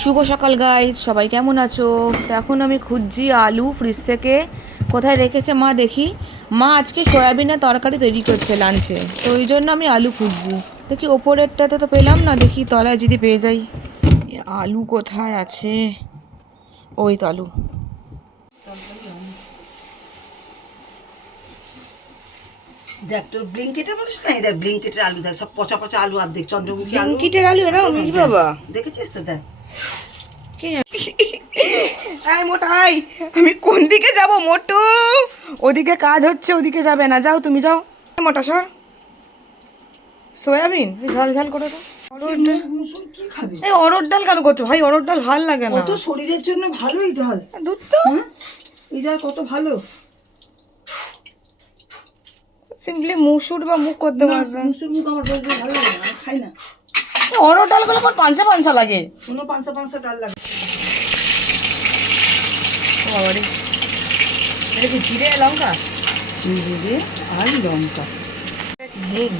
শুভ সকাল গাইজ, সবাই কেমন আছো? তো এখন আমি খুঁজছি আলু ফ্রিজ থেকে কোথায় রেখেছে মা, দেখি। মা আজকে সয়াবিনের তরকারি তৈরি করছে লাঞ্চে, তো ওই জন্য আমি আলু খুঁজছি। দেখি ওপরেরটাতে তো পেলাম না, দেখি তলায় যদি পেয়ে যাই। আলু কোথায় আছে? ওই তো আলু। দেখ তোর ব্লিঙ্কিটে বলিস না, এই দেখ ব্লিঙ্কিটের আলু, দেখ সব পচা পচা আলু, আর দেখ চন্দ্রমুখী আলু। ব্লিঙ্কিটের আলু এরাও মিল বাবা, দেখেছিস তো? দেখ কে আয় মোটাই, আমি কোন দিকে যাব মোটু? ওদিকে কাজ হচ্ছে, ওদিকে যাবে না, যাও তুমি যাও। মোটা সর। সয়াবিন ঝাল ঝাল করে দাও। মুসুর কি খাবি? এই অরহর ডাল কেন করছো ভাই? অরহর ডাল ভাল লাগে না। কত শরীরের জন্য ভালো এই ডাল। দুধ তো এই ডাল কত ভালো। সিম্পলি মুসুর বা মুখ করতে পারবে। মুসুর মুখ আমার বলতে ভালো লাগে না, আমি খাই না। অরহর ডাল গুলো কোন পাঞ্চা পাঞ্চা লাগে। কোনো পাঁচা পাঁচা ডাল লাগে। বাবারে, এটা কি জিরে লঙ্কা? জিরে আর লঙ্কা, হিং।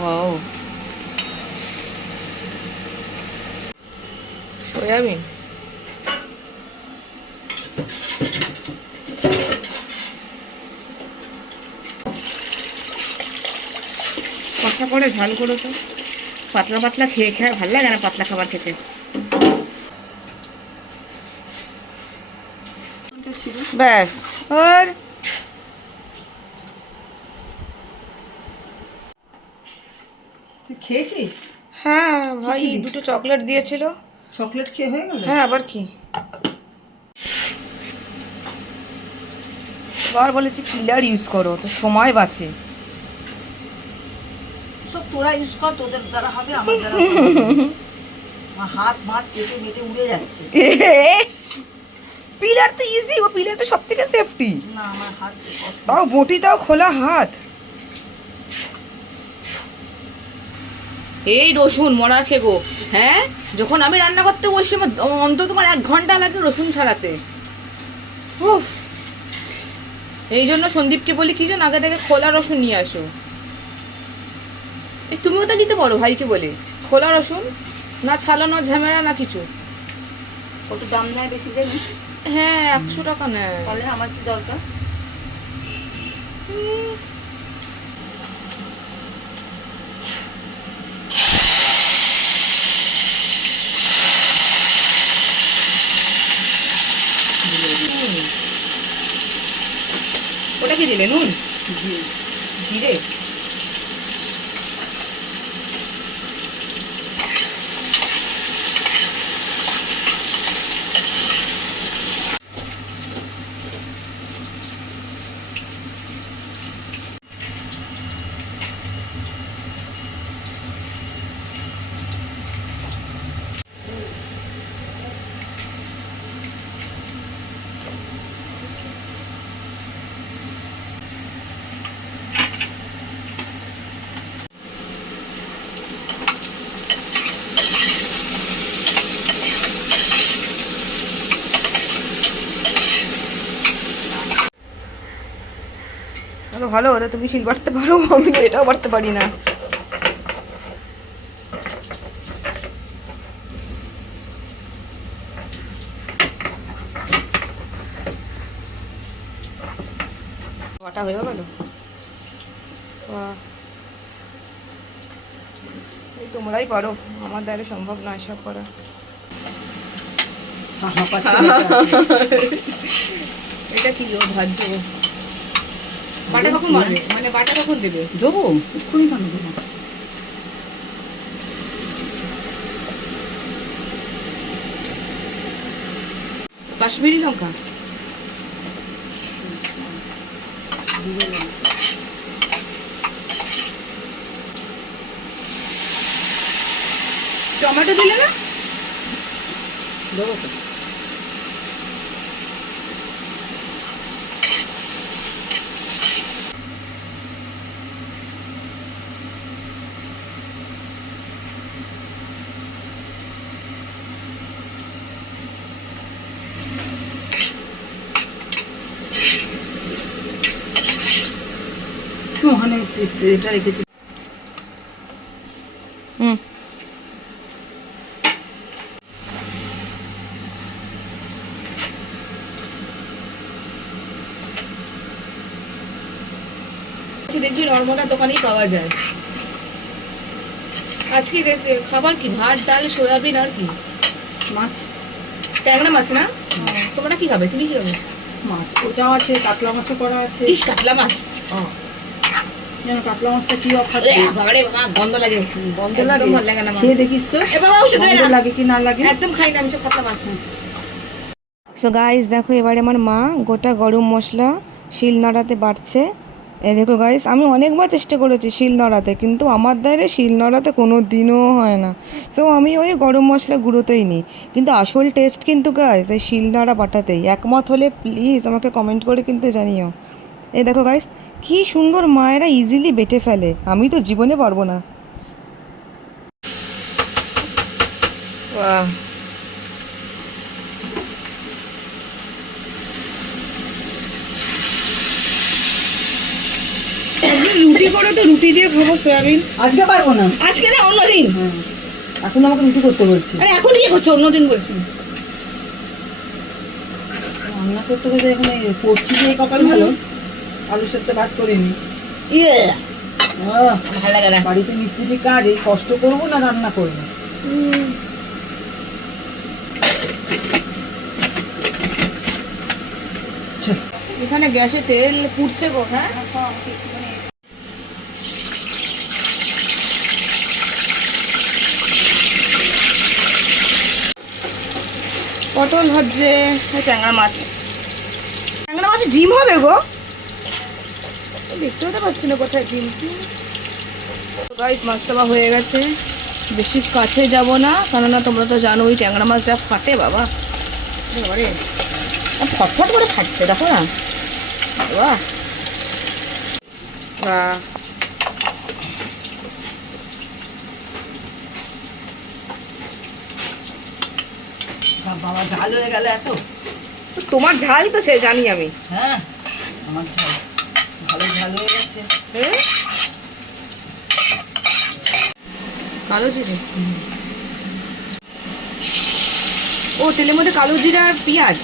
Wow, soybean. কষা করে ঝাল করো তো। পাতলা পাতলা খেয়ে খেয়ে ভালো লাগে না, পাতলা খাবার খেতে। ব্যাস। আর তুই খেয়েছিস? হ্যাঁ ভাই, খেলি? দুটো চকলেট দিয়েছিল। চকলেট খেয়ে হয়ে গেল? হ্যাঁ, আবার কি? আবার বলেছি পিলার ইউজ করো, তো সময় বাঁচে। সব তোরা ইউজ কর, তোদের দ্বারা হবে, আমার দ্বারা হবে না। আমার হাত মাত কেটে মেটে উড়ে যাচ্ছে। পিলার তো ইজি, ও পিলার তো সব থেকে সেফটি। না, আমার হাত কষ্ট। তাও বটি, তাও খোলা হাত। এই রসুন মরার খেগো। হ্যাঁ, যখন আমি রান্না করতে বসে আমার অন্তত তোমার 1 ঘন্টা লাগে রসুন ছাড়াতে। উফ, এই জন্য সন্দীপকে বলি কি যেন আগে থেকে খোলা রসুন নিয়ে আসো। এই তুমিও তো নিতে পারো ভাইকে বলে খোলা রসুন, না ছালানো ঝামেলা না কিছু। কত দাম নেয় বেশি জানিস? হ্যাঁ, 100 টাকা নেয়। তাহলে আমার কি দরকার? ওটা কি দিলে? নুন, জিরে। ভালো হতো তুমি শিল বাড়তে পারো, আমি তো এটাও বাড়তে পারি না। বাটা হয়ে গেল। এই তোমরাই পারো, আমার দ্বারা সম্ভব না এসব করা। এটা কি ও ভাজ্য? বাটা কখন মারবে, মানে বাটা কখন দেবে? দেবো এক্ষুনি, কেন দেবো? কাশ্মীরি লঙ্কা, টমেটো দিলে না? দেবো তো। ওখানে এটা রেখেছি। হুম, দেখবি নর্মালটা দোকানেই পাওয়া যায়। আজকে খাবার কি? ভাত, ডাল, সয়াবিন আর কি? মাছ। ট্যাংরা মাছ না? তোমরা কি খাবে? তুমি কি খাবে? মাছ ওটাও আছে, কাতলা মাছও করা আছে। ইস, কাতলা মাছ। যেন কাতলা মাছটা কি অফার? বাবারে বাবা, গন্ধ লাগে। গন্ধ একদম লাগে? ভালো লাগে না আমার। খেয়ে দেখিস তো এ বাবা, ওষুধ দেবে গন্ধ না। লাগে কি না লাগে। একদম খাই না আমি সব কাতলা মাছ। সো গাইস দেখো, এবারে আমার মা গোটা গরম মশলা শিল নোড়াতে বাটছে। এই দেখো গাইস, আমি অনেকবার চেষ্টা করেছি শিল নোড়াতে, কিন্তু আমার দ্বারা শিল নোড়াতে কোনো দিনও হয় না। সো আমি ওই গরম মশলা গুঁড়োতেই নিই। কিন্তু আসল টেস্ট কিন্তু গাইস এই শিল নোড়া বাটাতেই। একমত হলে প্লিজ আমাকে কমেন্ট করে কিন্তু জানিও। এই দেখো গাইস, কি সুন্দর মায়েরা ইজিলি বেটে ফেলে, আমি তো জীবনে পারবো না। বাহ, রুটি করে তো রুটি দিয়ে খাবো সয়াবিন। আজকে পারবো না। আজকে না, অন্যদিন। এখন আমাকে রুটি করতে বলছি। আরে এখন কি করছো? অন্যদিন বলছি। রান্না করতে করতে এখানে করছি যে কপাল ভালো, আলুর সাথে ভাত করে নি। ইয়ে, ভালো লাগে না। বাড়িতে মিস্ত্রি কাজ, এই কষ্ট করবো না রান্না করবো। এখানে গ্যাসে তেল পুড়ছে গো। হ্যাঁ, পটল ভাজছে, ট্যাংরা মাছ। ট্যাংরা মাছ ডিম হবে গো? দেখতেও তো পাচ্ছি না কোথায় ডিম। গাইস, মাছ দেওয়া হয়ে গেছে। বেশি কাছে যাব না, কেননা তোমরা তো জানো ওই ট্যাংরা মাছ যা ফাটে বাবা, এবারে ফটফট করে ফাটছে, দেখো না বাবা। বাহ, বাবা ঝাল হয়ে গেল এত। তোমার ঝাল তো সে জানি আমি। হ্যাঁ, আমার ঝাল ভালো ঝাল হয়ে গেছে। কালো জিরে, ও তেলের মধ্যে কালো জিরা আর পেঁয়াজ।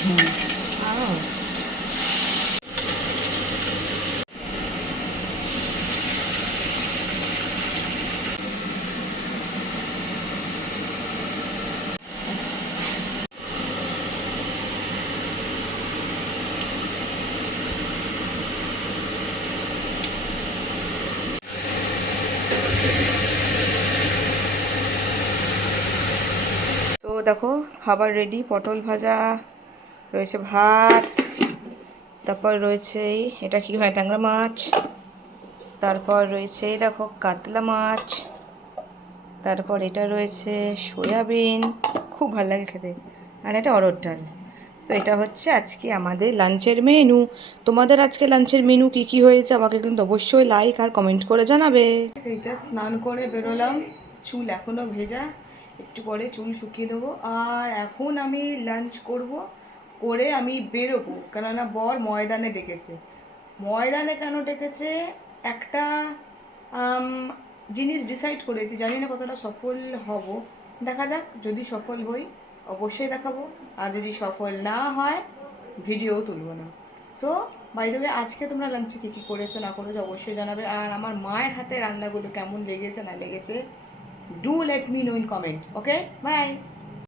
তো দেখো খাবার রেডি, পটল ভাজা রয়েছে, ভাত, তারপর রয়েছে এটা কি হয়, ট্যাংরা মাছ, তারপর রয়েছে দেখো কাতলা মাছ, তারপর এটা রয়েছে সয়াবিন, খুব ভালো লাগে খেতে, আর এটা অরহর ডাল। তো এটা হচ্ছে আজকে আমাদের লাঞ্চের মেনু। তোমাদের আজকে লাঞ্চের মেনু কি কি হয়েছে আমাকে কিন্তু অবশ্যই লাইক আর কমেন্ট করে জানাবে। এইটা স্নান করে বেরোলাম, চুল এখনও ভেজা, একটু পরে চুল শুকিয়ে দেবো। আর এখন আমি লাঞ্চ করব, করে আমি বেরোবো, কেননা বর ময়দানে ডেকেছে। ময়দানে কেন ডেকেছে, একটা জিনিস ডিসাইড করেছি, জানি না কতটা সফল হব, দেখা যাক। যদি সফল হই অবশ্যই দেখাবো, আর যদি সফল না হয় ভিডিও তুলব না। সো বাই দ্য ওয়ে, আজকে তোমরা লাঞ্চে কী কী করেছো না করেছো অবশ্যই জানাবে। আর আমার মায়ের হাতে রান্নাগুলো কেমন লেগেছে না লেগেছে, do let me know in comment. Okay, by.